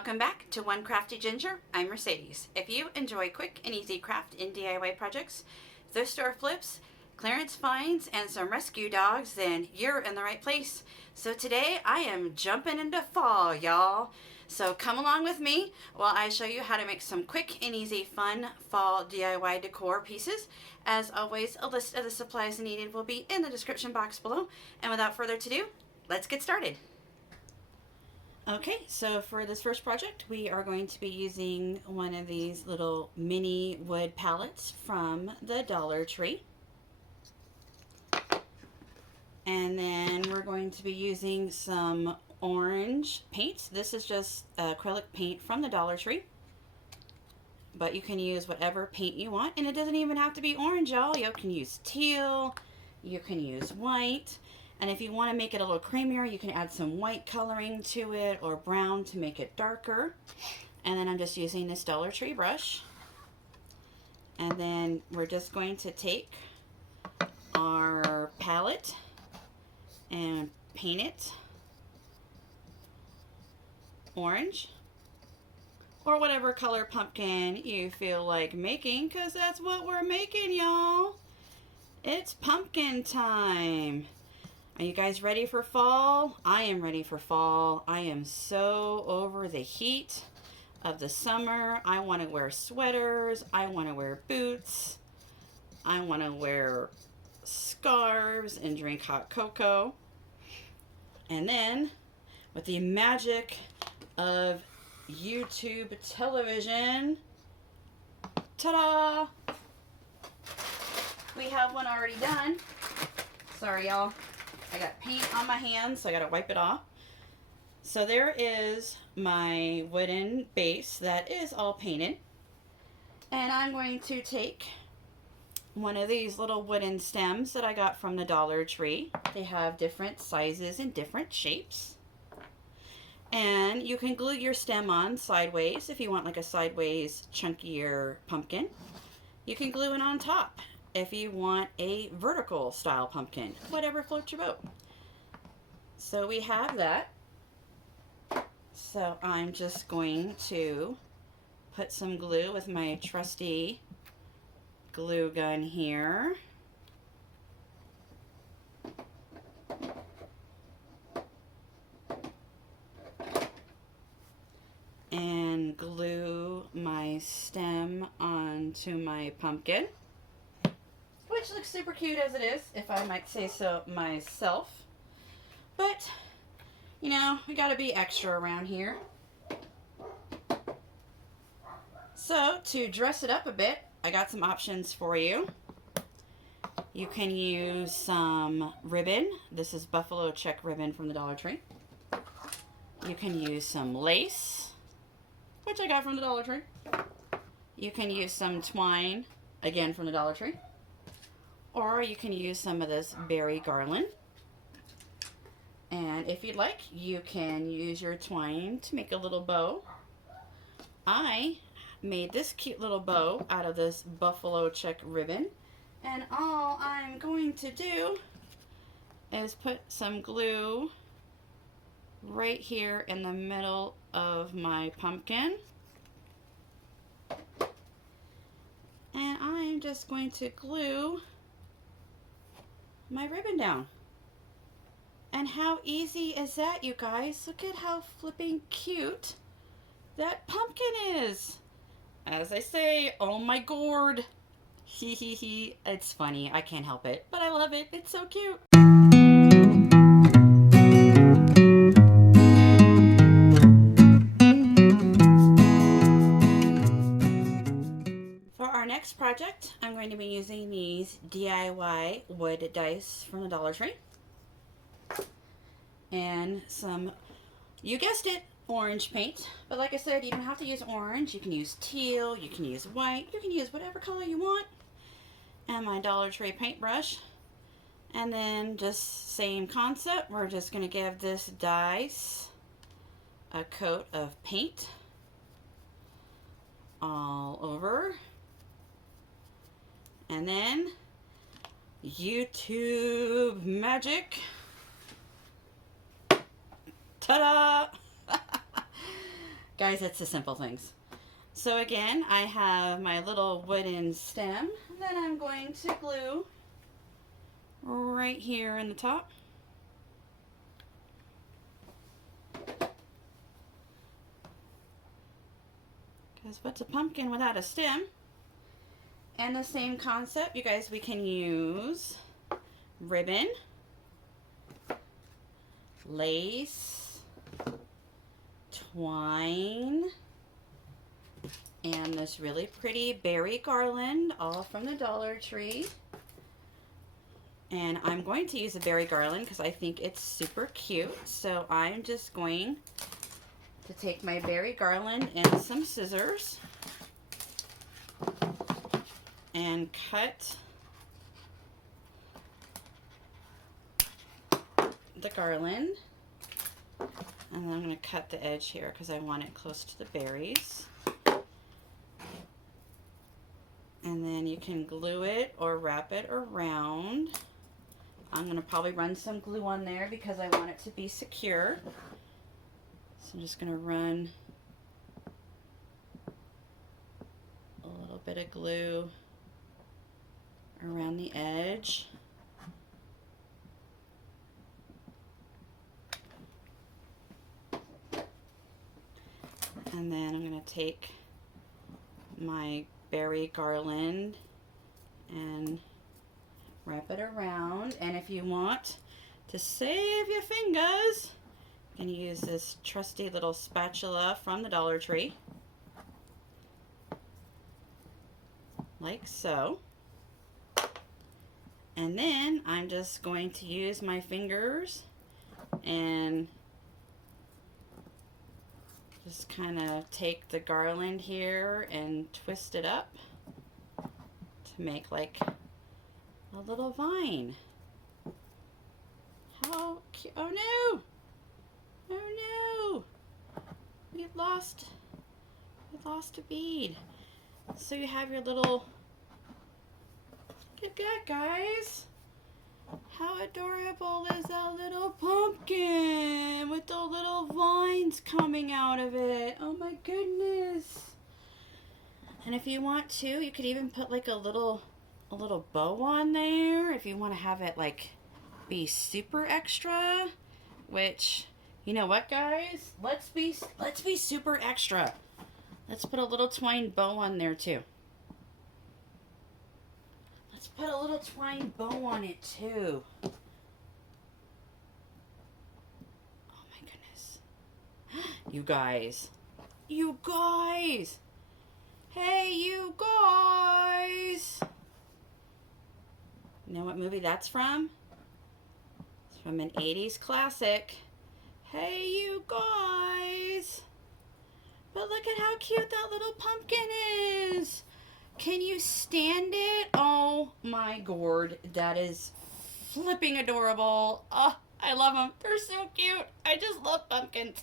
Welcome back to One Crafty Ginger. I'm Mercedes. If you enjoy quick and easy craft and DIY projects, thrift store flips, clearance finds, and some rescue dogs, then you're in the right place. So today I am jumping into fall, y'all. So come along with me while I show you how to make some quick and easy fun fall DIY decor pieces. As always, a list of the supplies needed will be in the description box below. And without further ado, let's get started. Okay, so for this first project, we are going to be using one of these little mini wood pallets from the Dollar Tree. And then we're going to be using some orange paint. This is just acrylic paint from the Dollar Tree. But you can use whatever paint you want, and it doesn't even have to be orange, y'all. You can use teal, you can use white. And if you want to make it a little creamier, you can add some white coloring to it or brown to make it darker. And then I'm just using this Dollar Tree brush. And then we're just going to take our palette and paint it orange or whatever color pumpkin you feel like making, because that's what we're making, y'all. It's pumpkin time. Are you guys ready for fall? I am ready for fall. I am so over the heat of the summer. I want to wear sweaters. I want to wear boots. I want to wear scarves and drink hot cocoa. And then, with the magic of YouTube television, ta-da! We have one already done. Sorry, y'all. I got paint on my hands, so I gotta wipe it off. So there is my wooden base that is all painted. And I'm going to take one of these little wooden stems that I got from the Dollar Tree. They have different sizes and different shapes. And you can glue your stem on sideways if you want like a sideways chunkier pumpkin. You can glue it on top if you want a vertical style pumpkin, whatever floats your boat. So we have that. So I'm just going to put some glue with my trusty glue gun here. And glue my stem onto my pumpkin, which looks super cute as it is, if I might say so myself. But, you know, we gotta be extra around here. So, to dress it up a bit, I got some options for you. You can use some ribbon. This is buffalo check ribbon from the Dollar Tree. You can use some lace, which I got from the Dollar Tree. You can use some twine, again from the Dollar Tree. Or you can use some of this berry garland. And if you'd like, you can use your twine to make a little bow. I made this cute little bow out of this buffalo check ribbon. And all I'm going to do is put some glue right here in the middle of my pumpkin. And I'm just going to glue my ribbon down. And how easy is that, you guys? Look at how flipping cute that pumpkin is. As I say, oh my gourd. Hee hee hee. It's funny. I can't help it. But I love it. It's so cute. For our next project, I'm going to be using these DIY wood dice from the Dollar Tree. And some, you guessed it, orange paint. But like I said, you don't have to use orange. You can use teal, you can use white, you can use whatever color you want. And my Dollar Tree paintbrush. And then just same concept, we're just going to give this dice a coat of paint all over. And then YouTube magic. Ta-da! Guys, it's the simple things. So again, I have my little wooden stem that I'm going to glue right here in the top. Because what's a pumpkin without a stem? And the same concept, you guys, we can use ribbon, lace, twine, and this really pretty berry garland, all from the Dollar Tree. And I'm going to use a berry garland because I think it's super cute. So I'm just going to take my berry garland and some scissors and cut the garland. And then I'm going to cut the edge here because I want it close to the berries. And then you can glue it or wrap it around. I'm going to probably run some glue on there because I want it to be secure. So I'm just going to run a little bit of glue around the edge. And then I'm going to take my berry garland and wrap it around. And if you want to save your fingers, you can use this trusty little spatula from the Dollar Tree, like so. And then I'm just going to use my fingers and just kind of take the garland here and twist it up to make like a little vine. How cute. Oh no! Oh no! We lost a bead. So you have your little, look at that, guys. How adorable is that little pumpkin with the little vines coming out of it? Oh my goodness. And if you want to, you could even put like a little bow on there if you want to have it like be super extra, which, you know what, guys? Let's be super extra. Let's put a little twine bow on there too. Let's put a little twine bow on it too. Oh my goodness. You guys. Hey, you guys. You know what movie that's from? It's from an 80s classic. Hey, you guys. But look at how cute that little pumpkin is. Can you stand it? Oh my gourd. That is flipping adorable. Oh, I love them. They're so cute. I just love pumpkins.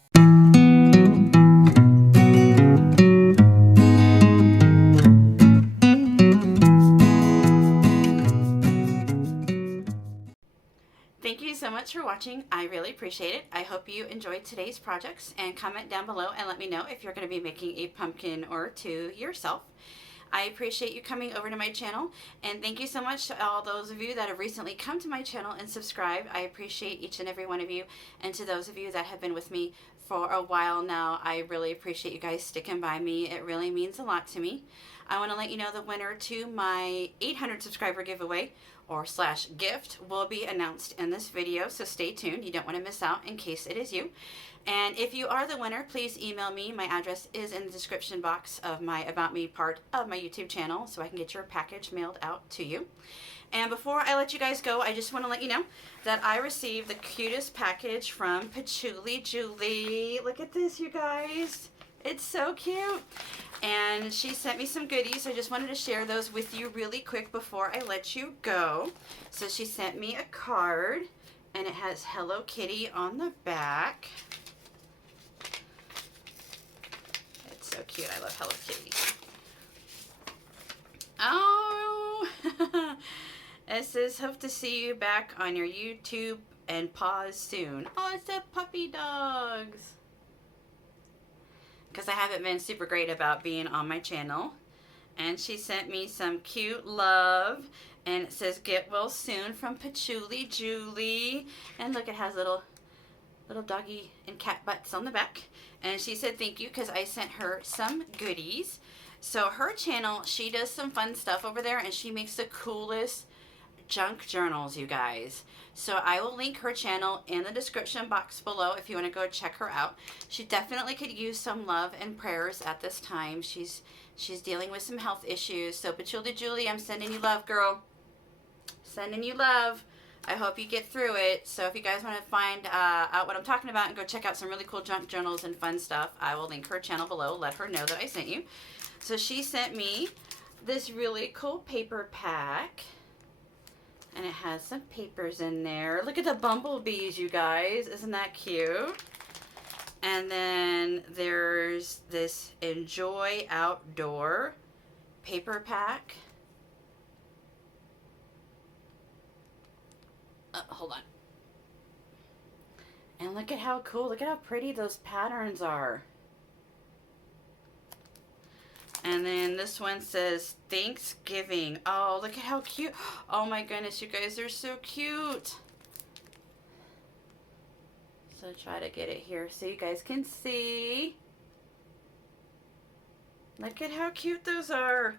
Thank you so much for watching. I really appreciate it. I hope you enjoyed today's projects, and comment down below and let me know if you're going to be making a pumpkin or two yourself. I appreciate you coming over to my channel, and thank you so much to all those of you that have recently come to my channel and subscribed. I appreciate each and every one of you, and to those of you that have been with me for a while now, I really appreciate you guys sticking by me. It really means a lot to me. I want to let you know the winner to my 800 subscriber giveaway or / gift will be announced in this video, so stay tuned. You don't want to miss out in case it is you. And if you are the winner, please email me. My address is in the description box of my About Me part of my YouTube channel, so I can get your package mailed out to you. And before I let you guys go, I just want to let you know that I received the cutest package from Patchouli Julie. Look at this, you guys. It's so cute. And she sent me some goodies. I just wanted to share those with you really quick before I let you go. So she sent me a card, and it has Hello Kitty on the back. It's so cute. I love Hello Kitty. Oh, it says, hope to see you back on your YouTube and pause soon. Oh, it's the puppy dogs. because I haven't been super great about being on my channel. And she sent me some cute love. And it says, get well soon from Patchouli Julie. And look, it has little doggy and cat butts on the back. And she said thank you because I sent her some goodies. So her channel, she does some fun stuff over there, and she makes the coolest junk journals, you guys. So I will link her channel in the description box below if you want to go check her out. She definitely could use some love and prayers at this time. She's dealing with some health issues. So Patchouli Julie, I'm sending you love, girl. Sending you love. I hope you get through it. So if you guys want to find out what I'm talking about and go check out some really cool junk journals and fun stuff, I will link her channel below. Let her know that I sent you. So she sent me this really cool paper pack. And it has some papers in there. Look at the bumblebees, you guys. Isn't that cute? And then there's this Enjoy Outdoor paper pack. Hold on. And look at how cool, look at how pretty those patterns are. And then this one says Thanksgiving. Oh, look at how cute. Oh my goodness, you guys, they're so cute. So try to get it here so you guys can see. Look at how cute those are.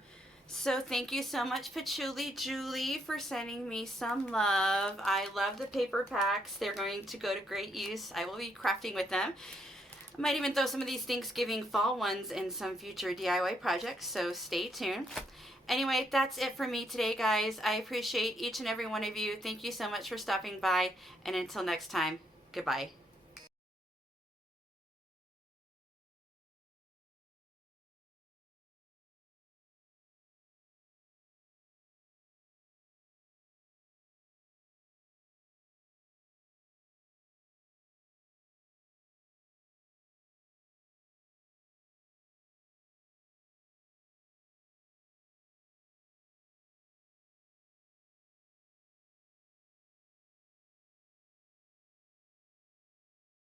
So thank you so much, Patchouli Julie, for sending me some love. I love the paper packs. They're going to go to great use. I will be crafting with them. I might even throw some of these Thanksgiving fall ones in some future DIY projects, so stay tuned. Anyway, that's it for me today, guys. I appreciate each and every one of you. Thank you so much for stopping by, and until next time, goodbye.